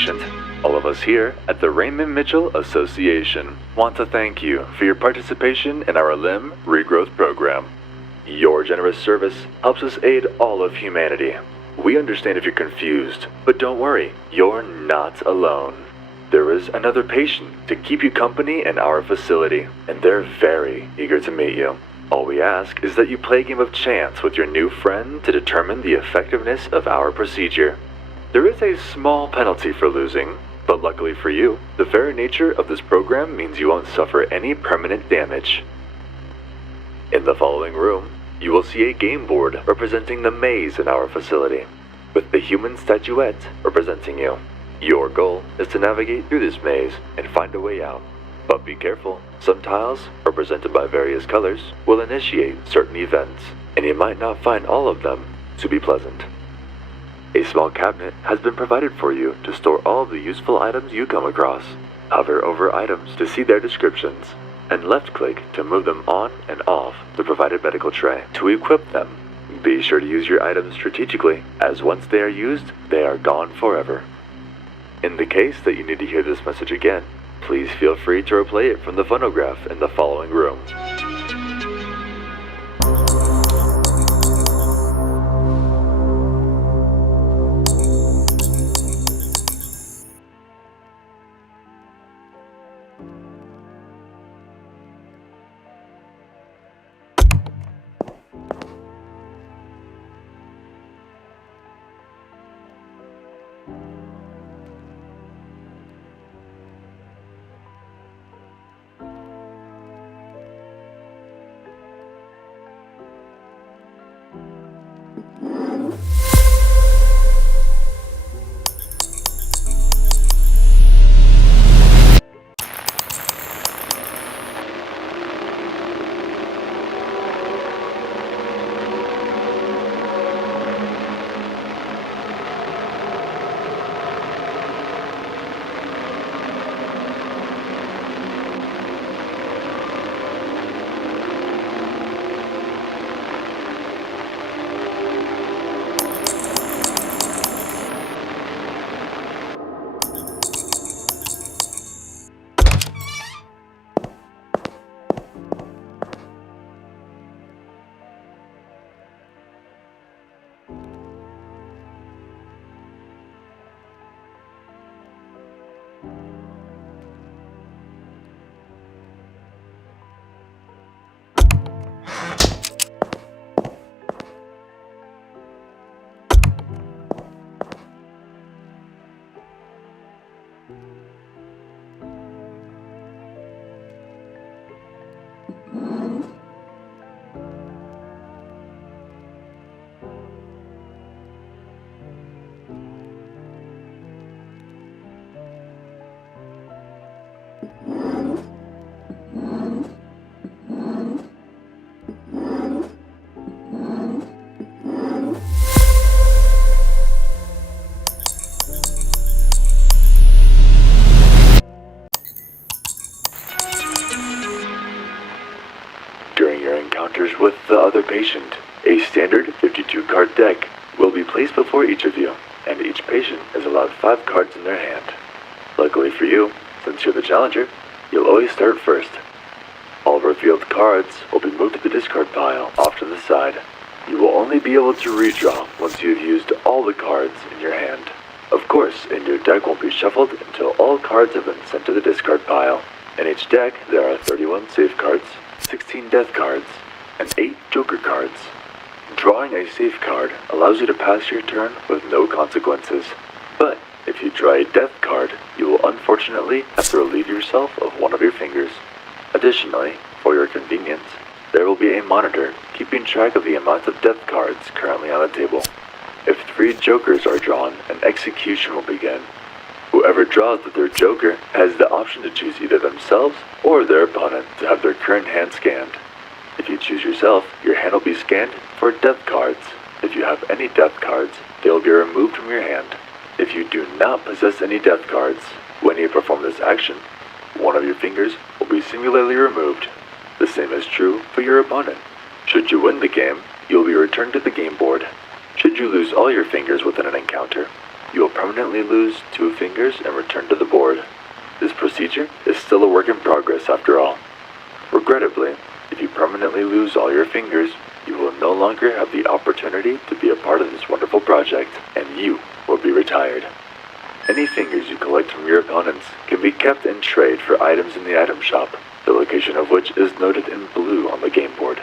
patient. All of us here at the Raymond Mitchell Association want to thank you for your participation in our limb regrowth program. Your generous service helps us aid all of humanity. We understand if you're confused, but don't worry, you're not alone. There is another patient to keep you company in our facility, and they're very eager to meet you. All we ask is that you play a game of chance with your new friend to determine the effectiveness of our procedure. There is a small penalty for losing, but luckily for you, the very nature of this program means you won't suffer any permanent damage. In the following room, you will see a game board representing the maze in our facility, with the human statuette representing you. Your goal is to navigate through this maze and find a way out. But be careful, some tiles, represented by various colors, will initiate certain events, and you might not find all of them to be pleasant. A small cabinet has been provided for you to store all of the useful items you come across. Hover over items to see their descriptions, and left-click to move them on and off the provided medical tray to equip them. Be sure to use your items strategically, as once they are used, they are gone forever. In the case that you need to hear this message again, please feel free to replay it from the phonograph in the following room. With the other patient, a standard 52-card deck will be placed before each of you, and each patient is allowed 5 cards in their hand. Luckily for you, since you're the challenger, you'll always start first. All revealed cards will be moved to the discard pile off to the side. You will only be able to redraw once you've used all the cards in your hand. Of course, and your deck won't be shuffled until all cards have been sent to the discard pile. In each deck, there are 31 safe cards, 16 death cards, and 8 joker cards. Drawing a safe card allows you to pass your turn with no consequences. But if you draw a death card, you will unfortunately have to relieve yourself of one of your fingers. Additionally, for your convenience, there will be a monitor keeping track of the amount of death cards currently on the table. If 3 jokers are drawn, an execution will begin. Whoever draws the 3rd joker has the option to choose either themselves or their opponent to have their current hand scanned. If you choose yourself, your hand will be scanned for death cards. If you have any death cards, they will be removed from your hand. If you do not possess any death cards, when you perform this action, one of your fingers will be singularly removed. The same is true for your opponent. Should you win the game, you will be returned to the game board. Should you lose all your fingers within an encounter, You will permanently lose 2 fingers and return to the board. This procedure is still a work in progress after all. Regrettably, if you permanently lose all your fingers, you will no longer have the opportunity to be a part of this wonderful project, and you will be retired. Any fingers you collect from your opponents can be kept and traded for items in the item shop, the location of which is noted in blue on the game board.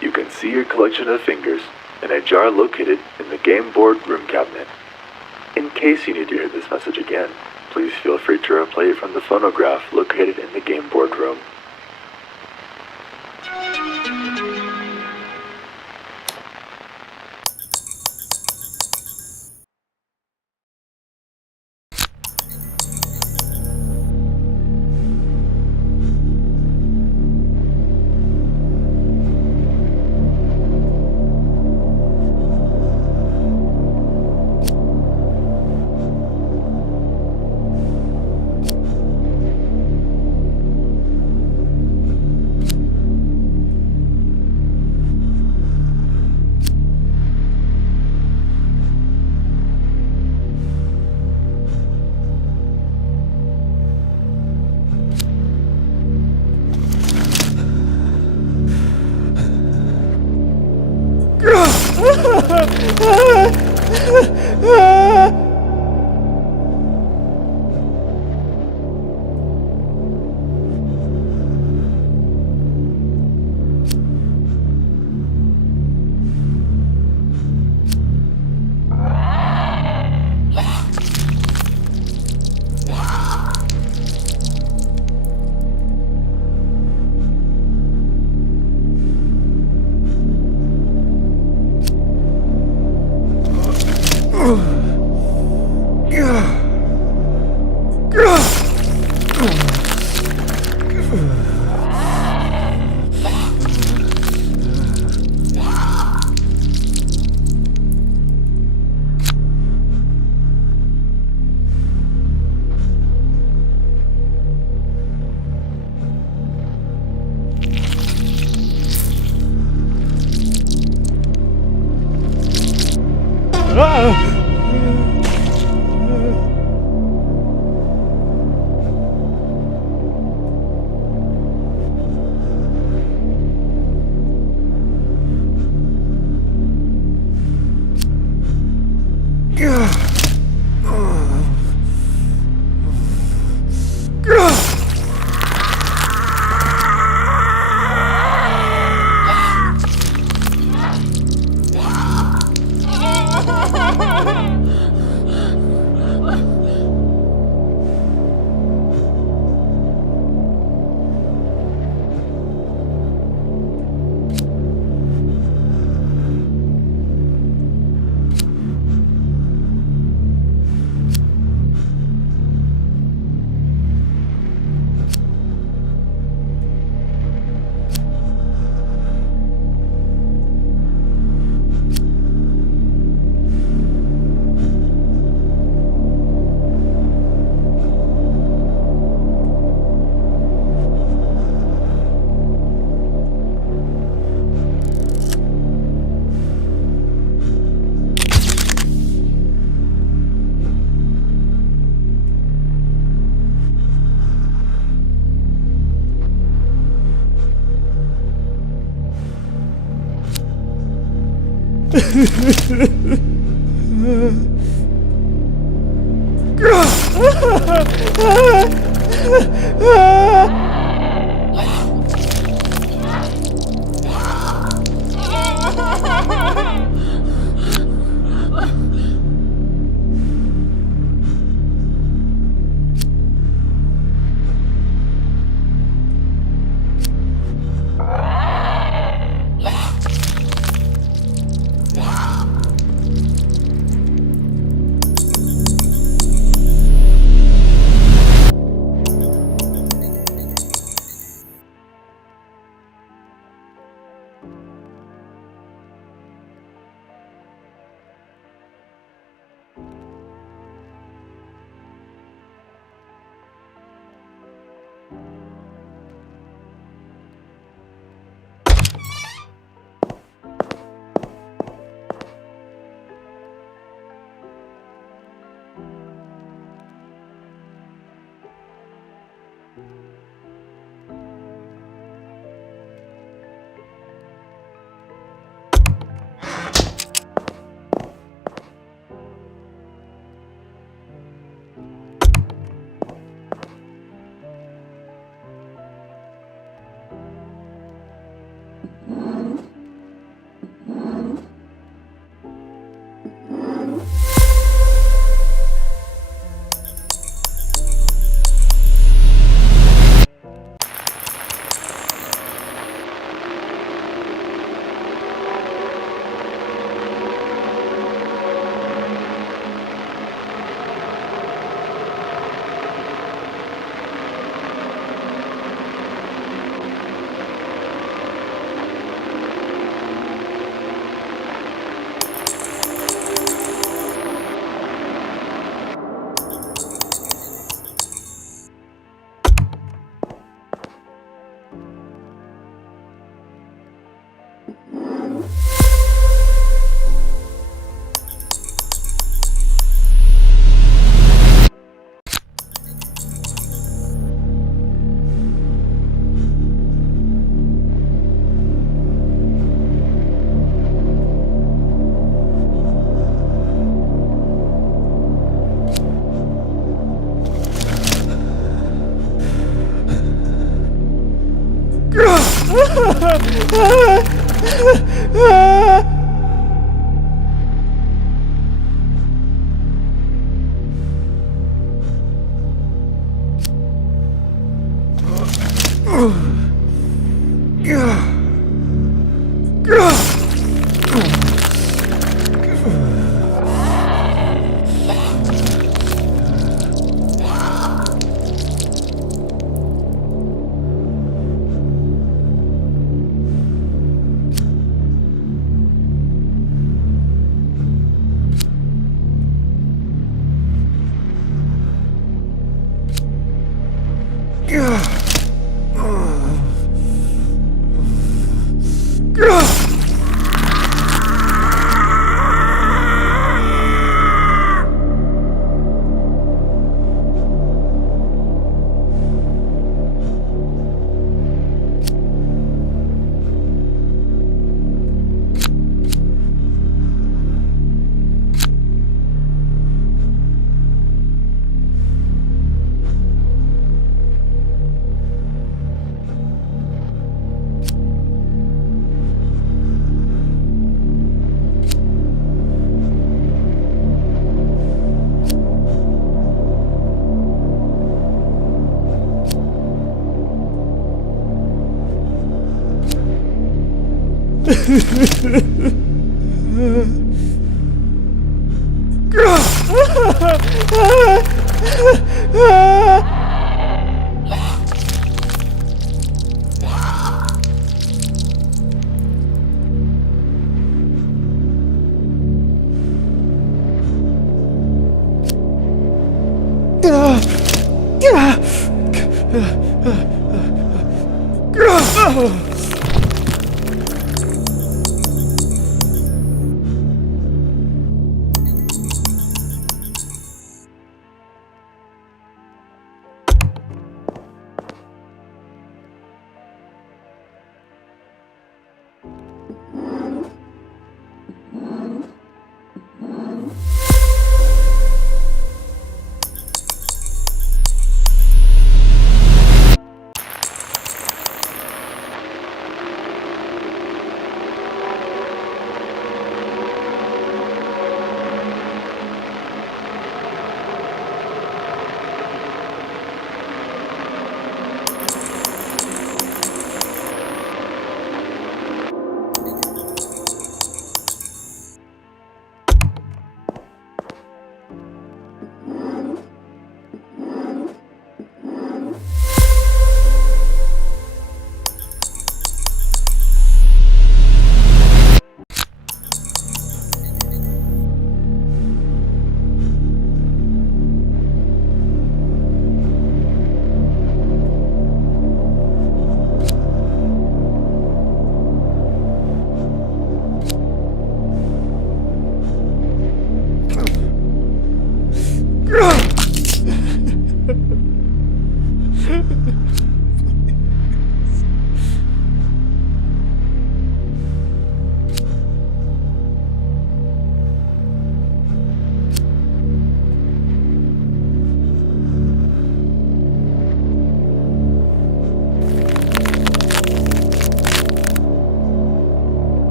You can see your collection of fingers in a jar located in the game board room cabinet. In case you need to hear this message again, please feel free to replay it from the phonograph located in the game board room.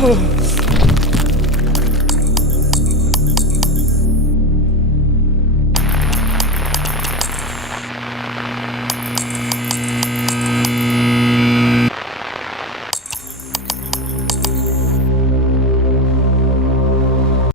Ah!